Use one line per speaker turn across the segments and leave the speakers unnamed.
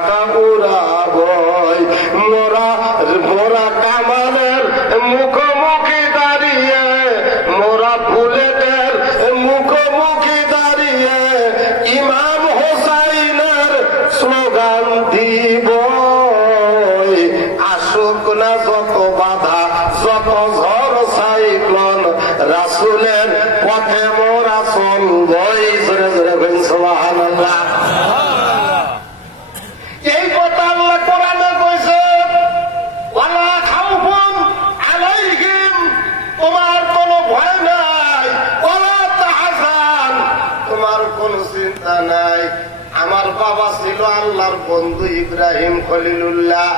পতাকা উড়াবই মোরা মোরা কামানের মুখোমুখি দাঁড়িয়ে, ইমাম হোসাইনের স্লোগান দিব। আসুক না যত বাধা, যত সাইক্লন, রাসুলের পথে মোরা চলবই জোরে জোরে বাবা ছিল আল্লাহর বন্ধু ইব্রাহিম খলিলুল্লাহ।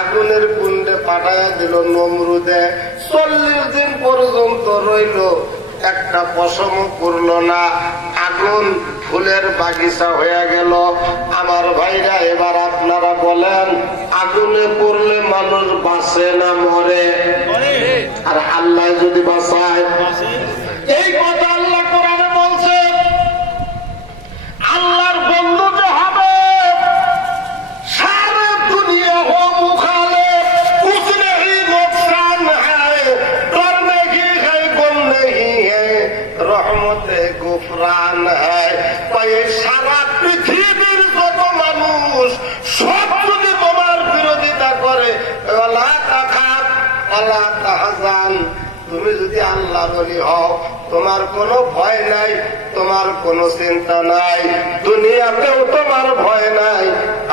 আগুনের কুণ্ডে পাঠাইয়া দিল নমরুদে। চল্লিশ দিন পর্যন্ত রইল, একটা পশম করল না। আগুন ফুলের বাগিচা হয়ে গেল। আমার ভাইরা, এবার আপনারা বলেন, আগুনে পড়লে মানুষ বাঁচে না মরে? আর আল্লাহ যদি বাঁচায় কুফরান সারা পৃথিবীর যত মানুষ সব যদি তোমার বিরোধিতা করে তুমি যদি আল্লাহ বলি হও, তোমার কোনো ভয় নাই, তোমার চিন্তা নাই। দুনিয়াতেও তোমার ভয় নাই,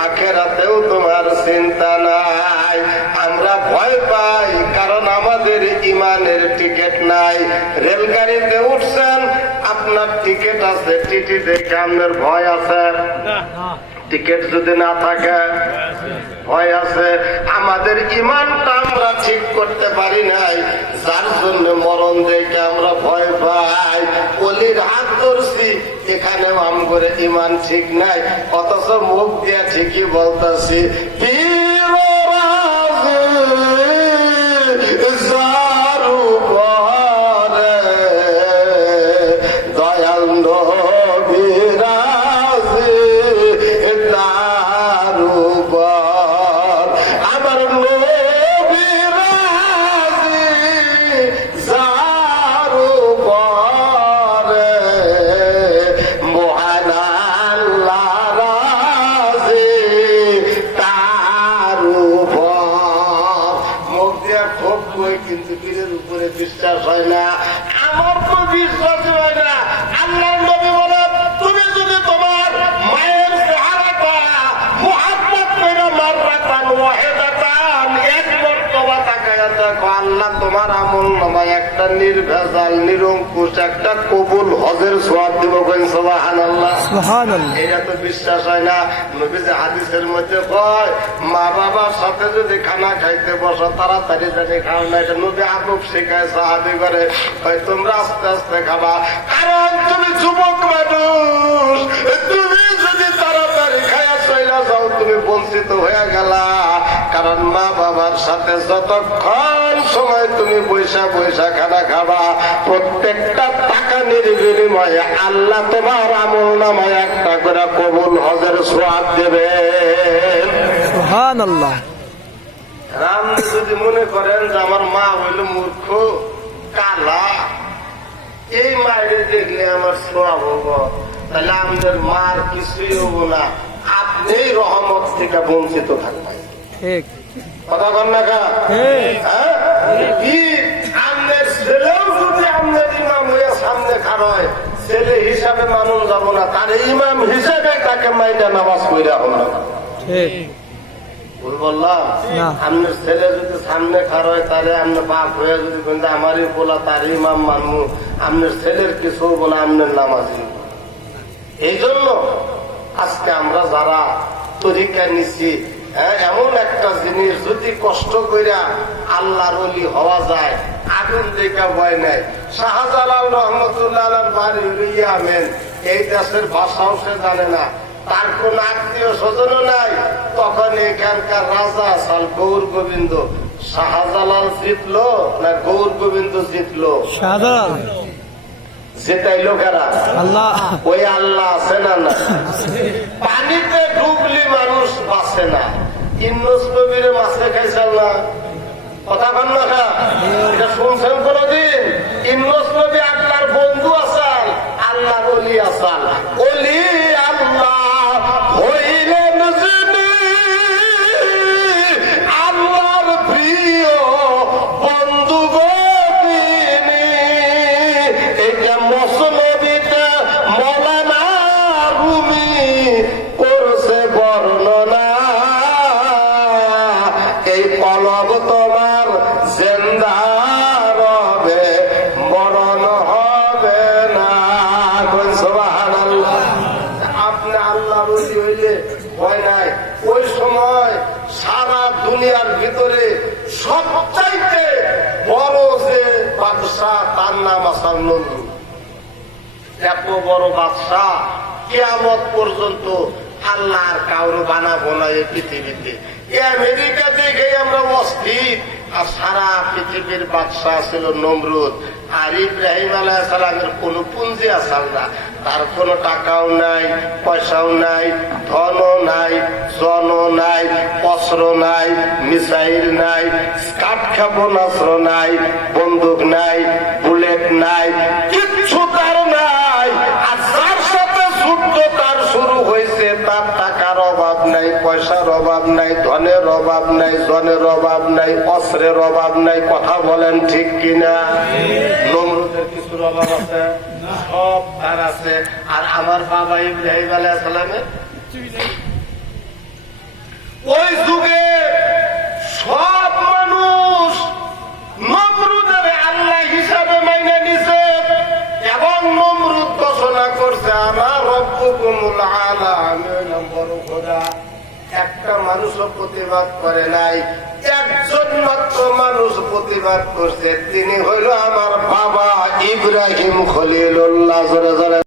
আখেরাতেও তোমার চিন্তা নাই। আমরা ভয় পাই, কারণ আমাদের ইমানের টিকিট নাই। রেলগাড়িতে উঠছেন আপনার টিকিট আছে টিটি দেখে আপনার ভয় আছে। টিকিট যদি না থাকে ভয় আছে। আমাদের ইমানটা আমরা ঠিক করতে পারি নাই যার জন্য মরণ দেখে আমরা ভয় পাই। অলির হাত ধরছি এখানেও আম করে ইমান ঠিক নাই অথচ মুখ দিয়ে ঠিকই বলতেছি হয় না নির্ভেজাল নিরঙ্কুশ একটা কবুল হজের সোয়াদ দিব এটা তো বিশ্বাস হয় না। নবী হাদিসের মধ্যে কয় মা বাবার সাথে যদি খানা খাইতে বসো তাড়াতাড়ি জানি খাও না এটা নবী আদব শেখায় সাহাবি করে। হয় তোমরা আস্তে আস্তে খাবা। কারণ তুমি যুবক মানুষ। তুমি যদি তাড়াতাড়ি খাইয়া চইলা যাও তুমি বঞ্চিত হয়ে গেলা। কারণ মা বাবার সাথে যতক্ষণ সময় তুমি বৈশা বৈশা খানা খাবা প্রত্যেকটা টাকা নির্বিনিময়ে আল্লাহ তোমার আমল নামায় একটা করে কবুল হজের সোয়াদ
সুবহানাল্লাহ।
রাম যদি মনে করেন যে আমার মা হইল মূর্খ কালা এই মায়ের দেখলে আমার সোয়াব হব তাহলে আমাদের মার কিছুই হব না। আপনি রহমত থেকে বঞ্চিত থাকবেন।
ঠিক।
কথা কন না কা?
ঠিক।
হ্যাঁ? কি? আমনের ছেলেও যদি আমনের ইমাম হয়ে সামনে খাড়ায় ছেলে হিসাবে মানুষ যাব না। তার ইমাম হিসাবে তাকে মাইনা নামাজ পড়া হলো
ঠিক।
বললাম? আপনার ছেলে যদি সামনে খাড়ায় তাহলে আপনার বাপ হয়ে যদি কিন্তু আমারই বলা তার ইমাম মানবো আপনার ছেলের কিছু বলে আপনার নামাজি। এই জন্য আজকে আমরা যারা তরিকা নিচ্ছি হ্যাঁ, এমন একটা জিনিস যদি কষ্ট কইরা আল্লাহর অলি হওয়া যায় আগুন দেখা ভয় নাই। শাহজালাল রহমতুল্লাহ বাড়ি হইল ইয়ামেন এই দেশের ভাষাও সে জানে না। তার কোন আত্মীয় স্বজনও নাই। তখন এখানকার রাজা সাল গৌর গোবিন্দ শাহজালাল জিতলো না গৌর গোবিন্দ জিতলো?
শাহজালাল।
যেটাই লোকেরা
আল্লাহ।
ওই আল্লাহ আছে না না পানিতে ডুবলি মানুষ বাঁচে না। ইন্নুস নবীর মাছে খাইছাল না? কথা কন না? এটা শুনছেন কোনদিন? ইন্নুস নবী আপনার বন্ধু আসাল, আল্লাহর অলি আসাল। বাদশাহ, তার নাম আসার নন্দু এত বড় বাদশাহ কেয়ামত পর্যন্ত আল্লাহ আর কাউর বানাবো না এই পৃথিবীতে। আমেরিকা দেখে আমরা অস্থির। আর সারা পৃথিবীর বাদশাহ ছিল নমরুদ। আর ইব্রাহিম আলাহ সালামের কোন পুঞ্জি আসাল না। তার কোনো টাকাও নাই পয়সাও নাই ধনও নাই জনও নাই অস্ত্র নাই মিসাইল নাই কাঠ ক্ষেপণাস্ত্র নাই বন্দুক নাই বুলেট নাই কিচ্ছু তার নাই। আর যার সাথে যুদ্ধ তার শুরু হয়েছে তার টাকার অভাব নাই পয়সার অভাব নাই ধনের অভাব নাই জনের অভাব নাই অস্ত্রের অভাব নাই। কথা বলেন ঠিক কিনা? নমরুদের কিছুর অভাব আছে? সব তার আছে। আর আমার বাবা ইব্রাহিম আলাইহিস সালামের ওই যুগে সব মানুষ নমরুদের আল্লাহ হিসাবে মাইনে নিছে এবং নমরুদ ঘোষণা করছে, আমার রব্বুকুমুল আলা আমি বড় খোদা একটা মানুষও প্রতিবাদ করে নাই একজন মানুষ প্রতিবাদ করছে। তিনি হইল আমার বাবা ইব্রাহিম খলিলুল্লাহ। জোরে জোরে